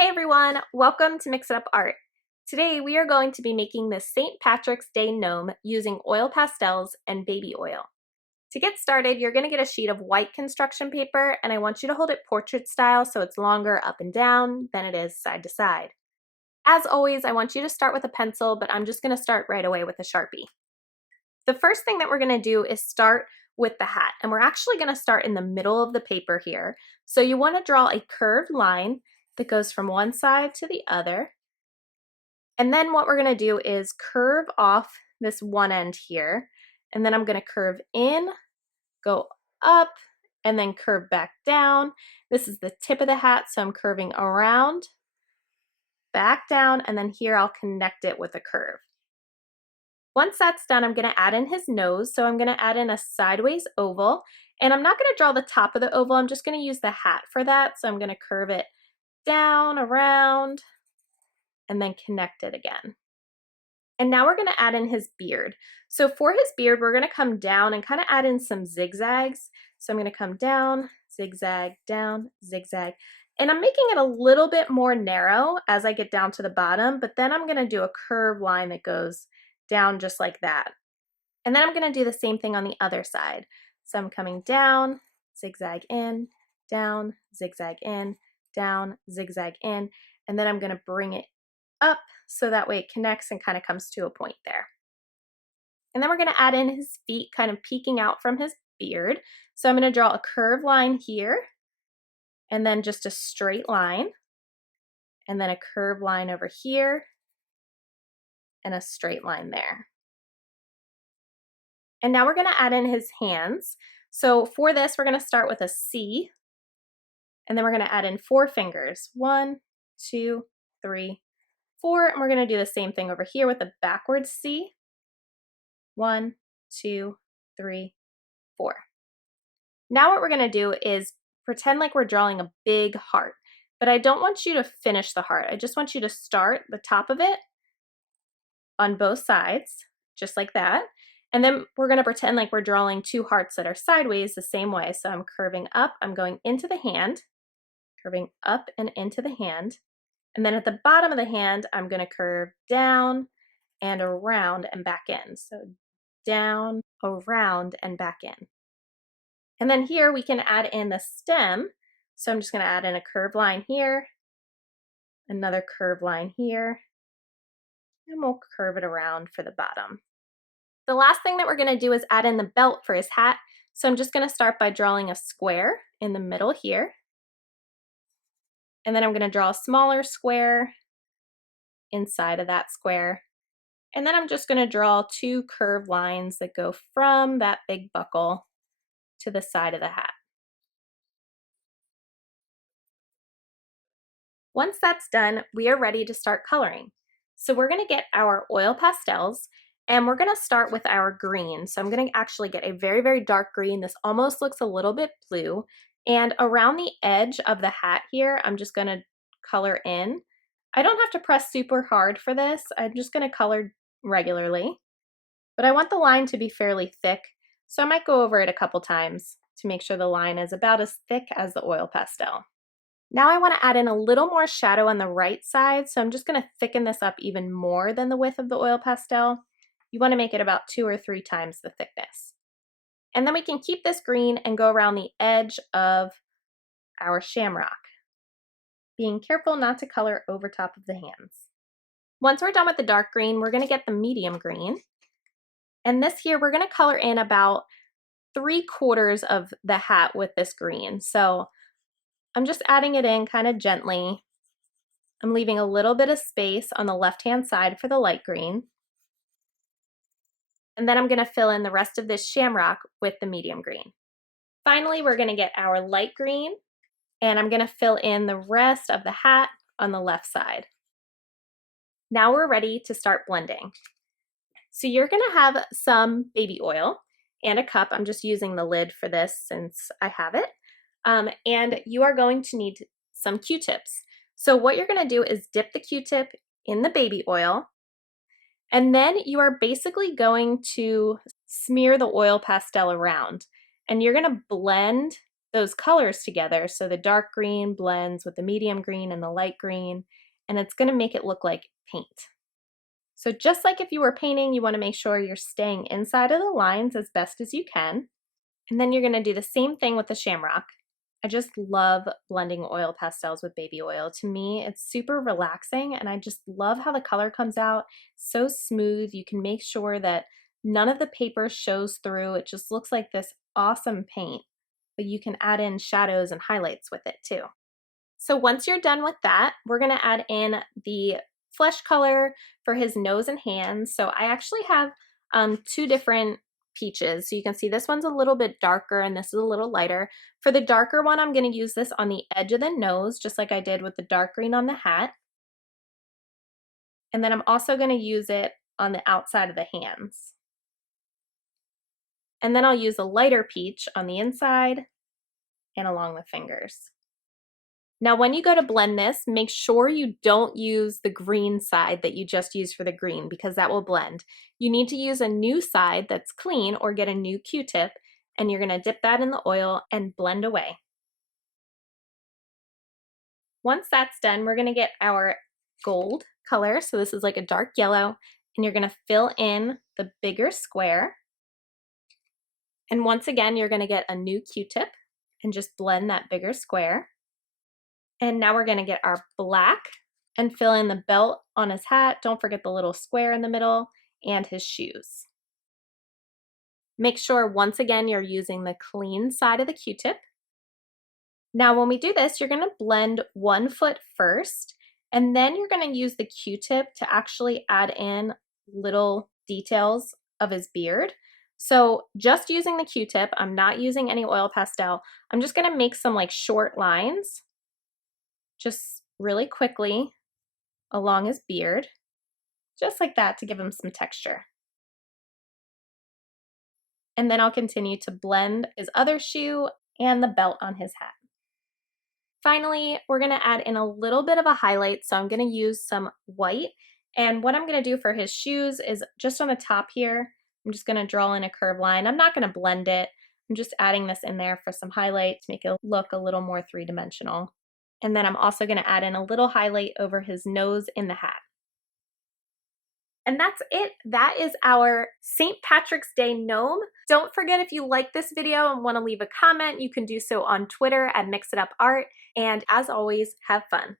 Hey everyone, welcome to Mix It Up Art. Today we are going to be making this St. Patrick's Day gnome using oil pastels and baby oil. To get started, you're going to get a sheet of white construction paper and I want you to hold it portrait style so it's longer up and down than it is side to side. As always, I want you to start with a pencil, but I'm just going to start right away with a Sharpie. The first thing that we're going to do is start with the hat, and we're actually going to start in the middle of the paper here. So you want to draw a curved line that goes from one side to the other. And then what we're going to do is curve off this one end here, and then I'm going to curve in, go up, and then curve back down. This is the tip of the hat, so I'm curving around, back down, and then here I'll connect it with a curve. Once that's done, I'm going to add in his nose, so I'm going to add in a sideways oval, and I'm not going to draw the top of the oval, I'm just going to use the hat for that, so I'm going to curve it down, around, and then connect it again. And now we're going to add in his beard. So for his beard, we're going to come down and kind of add in some zigzags. So I'm going to come down, zigzag, down, zigzag. And I'm making it a little bit more narrow as I get down to the bottom, but then I'm going to do a curved line that goes down just like that. And then I'm going to do the same thing on the other side. So I'm coming down, zigzag in, down, zigzag in, down, zigzag in, and then I'm going to bring it up so that way it connects and kind of comes to a point there. And then we're going to add in his feet kind of peeking out from his beard. So I'm going to draw a curved line here, and then just a straight line, and then a curved line over here, and a straight line there. And now we're going to add in his hands. So for this, we're going to start with a C, and then we're going to add in 4 fingers. 1, 2, 3, 4, and we're going to do the same thing over here with a backwards C. 1, 2, 3, 4. Now what we're going to do is pretend like we're drawing a big heart, but I don't want you to finish the heart. I just want you to start the top of it on both sides, just like that. And then we're going to pretend like we're drawing 2 hearts that are sideways the same way. So I'm curving up, I'm going into the hand, curving up and into the hand. And then at the bottom of the hand, I'm going to curve down and around and back in. So down, around, and back in. And then here we can add in the stem. So I'm just going to add in a curved line here, another curved line here, and we'll curve it around for the bottom. The last thing that we're going to do is add in the belt for his hat. So I'm just going to start by drawing a square in the middle here. And then I'm going to draw a smaller square inside of that square. And then I'm just going to draw 2 curved lines that go from that big buckle to the side of the hat. Once that's done, we are ready to start coloring. So we're going to get our oil pastels, and we're going to start with our green. So I'm going to actually get a very, very dark green. This almost looks a little bit blue. And around the edge of the hat here, I'm just going to color in. I don't have to press super hard for this. I'm just going to color regularly. But I want the line to be fairly thick, so I might go over it a couple times to make sure the line is about as thick as the oil pastel. Now I want to add in a little more shadow on the right side, so I'm just going to thicken this up even more than the width of the oil pastel. You want to make it about 2 or 3 times the thickness. And then we can keep this green and go around the edge of our shamrock, being careful not to color over top of the hands. Once we're done with the dark green, we're going to get the medium green. And this here, we're going to color in about 3/4 of the hat with this green. So I'm just adding it in kind of gently. I'm leaving a little bit of space on the left-hand side for the light green. And then I'm going to fill in the rest of this shamrock with the medium green. Finally, we're going to get our light green, and I'm going to fill in the rest of the hat on the left side. Now we're ready to start blending. So you're going to have some baby oil and a cup. I'm just using the lid for this since I have it. And you are going to need some Q-tips. So what you're going to do is dip the Q-tip in the baby oil, and then you are basically going to smear the oil pastel around, and you're going to blend those colors together. So the dark green blends with the medium green and the light green, and it's going to make it look like paint. So just like if you were painting, you want to make sure you're staying inside of the lines as best as you can. And then you're going to do the same thing with the shamrock. I just love blending oil pastels with baby oil. To me, it's super relaxing, and I just love how the color comes out so smooth. You can make sure that none of the paper shows through. It just looks like this awesome paint, but you can add in shadows and highlights with it too. So once you're done with that, we're going to add in the flesh color for his nose and hands. So I actually have two different peaches. So you can see this one's a little bit darker and this is a little lighter. For the darker one, I'm going to use this on the edge of the nose, just like I did with the dark green on the hat. And then I'm also going to use it on the outside of the hands. And then I'll use a lighter peach on the inside and along the fingers. Now, when you go to blend this, make sure you don't use the green side that you just used for the green, because that will blend. You need to use a new side that's clean, or get a new Q-tip, and you're going to dip that in the oil and blend away. Once that's done, we're going to get our gold color. So this is like a dark yellow, and you're going to fill in the bigger square. And once again, you're going to get a new Q-tip and just blend that bigger square. And now we're going to get our black and fill in the belt on his hat. Don't forget the little square in the middle, and his shoes. Make sure once again you're using the clean side of the Q-tip. Now when we do this, you're going to blend 1 foot first, and then you're going to use the Q-tip to actually add in little details of his beard. So just using the Q-tip, I'm not using any oil pastel. I'm just going to make some like short lines, just really quickly along his beard, just like that, to give him some texture. And then I'll continue to blend his other shoe and the belt on his hat. Finally, we're going to add in a little bit of a highlight, so I'm going to use some white. And what I'm going to do for his shoes is just on the top here, I'm just going to draw in a curved line. I'm not going to blend it. I'm just adding this in there for some highlight to make it look a little more three-dimensional. And then I'm also going to add in a little highlight over his nose in the hat. And that's it. That is our St. Patrick's Day gnome. Don't forget, if you like this video and want to leave a comment, you can do so on Twitter at MixItUpArt. And as always, have fun.